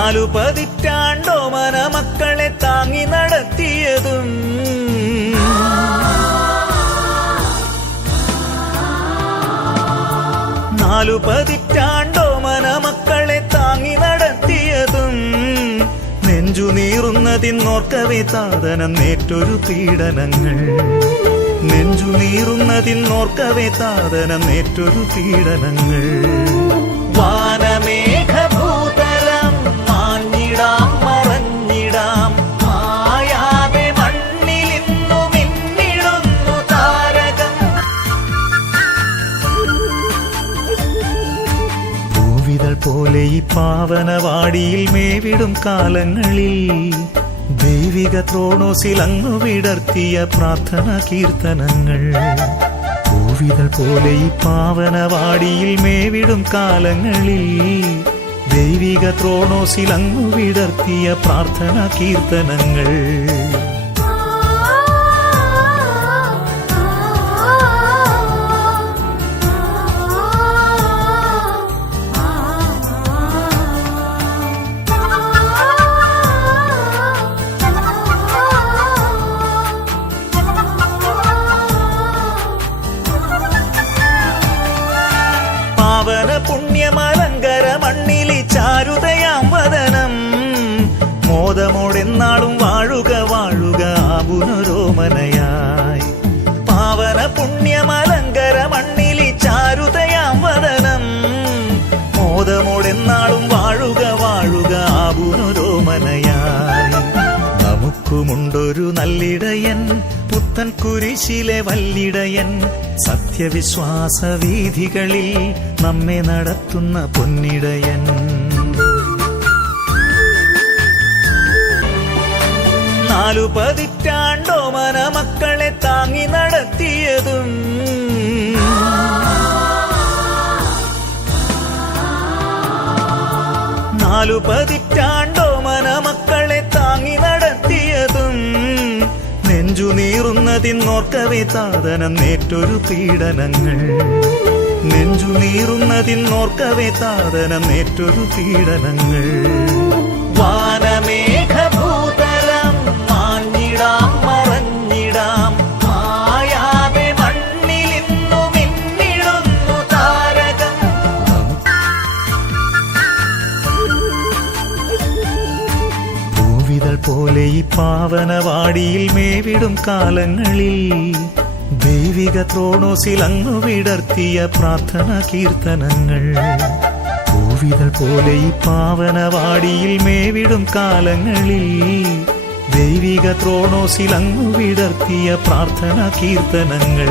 4 പതിറ്റാണ്ടോമന മക്കളെ താങ്ങി നടത്തിയതും 4 പതിറ്റാണ്ടോമന മക്കളെ താങ്ങി നടത്തിയതും നെഞ്ചു നീറുന്നതിന്നോർക്കവേ താതനം നേറ്റൊരു പീഡനങ്ങൾ നെഞ്ചു നീറുന്നതിന്നോർക്കവേ താതനം നേറ്റൊരു പീഡനങ്ങൾ വാനമേഘഭൂതലം മാഞ്ഞിടാം മറഞ്ഞിടാം മായാതെ മണ്ണിലിന്നു മിന്നിടുന്നു താരകം പൂവിതൾ പോലെ ഈ പാവനവാടിയിൽ മേവിടും കാലങ്ങളിൽ ദൈവിക ത്രോണോസിൽ അങ്ങു വിടർത്തിയ പ്രാർത്ഥന കീർത്തനങ്ങൾ പൂവിതൾ പോലെ ഈ പാവനവാടിയിൽ മേവിടും കാലങ്ങളിൽ ദൈവിക ത്രോണോസിൽ അങ്ങു വിടർത്തിയ പ്രാർത്ഥന കീർത്തനങ്ങൾ പാവന പുണ്യമലങ്കര മണ്ണിലി ചാരുതയാം വദനം മോദമോടെന്നാളും വാഴുക വാഴുക ആപുനരോമനയായി പാവന പുണ്യമലങ്കര മണ്ണിലി ചാരുതയാം വദനം മോദമോടെന്നാളും വാഴുക വാഴുക ആപുനരോമനയായി നമുക്കുമുണ്ടൊരു നല്ലിടയൻ പുത്തൻ കുരിശിലെ വല്ലിടയൻ സത്യവിശ്വാസ വീഥികളിൽ നമ്മെ നടത്തുന്ന പൊന്നിടയൻ 4 പതിറ്റാണ്ടോമന മക്കളെ താങ്ങി നടത്തിയതും 4 പതിറ്റാണ്ടോമന മക്കളെ താങ്ങി നടത്തിയതും നെഞ്ചു നീറുന്നതിന്നോർക്കവേ താതനം നേറ്റൊരു പീഡനങ്ങൾ നെഞ്ചു നീറുന്നതിന്നോർക്കവേ താതനം നേറ്റൊരു പീഡനങ്ങൾ വാനമേഘഭൂതലം മാഞ്ഞിടാം മറഞ്ഞിടാം മായാതെ മണ്ണിലിന്നു മിന്നിടുന്നു താരകം പൂവിതൾ പോലെ ഈ പാവനവാടിയിൽ മേവിടും കാലങ്ങളിൽ ദൈവിക ത്രോണോസിൽ അങ്ങു വിടർത്തിയ പ്രാർത്ഥന കീർത്തനങ്ങൾ പൂവിതൾ പോലെ ഈ പാവനവാടിയിൽ മേവിടും കാലങ്ങളിൽ ദൈവിക ത്രോണോസിൽ അങ്ങു വിടർത്തിയ പ്രാർത്ഥന കീർത്തനങ്ങൾ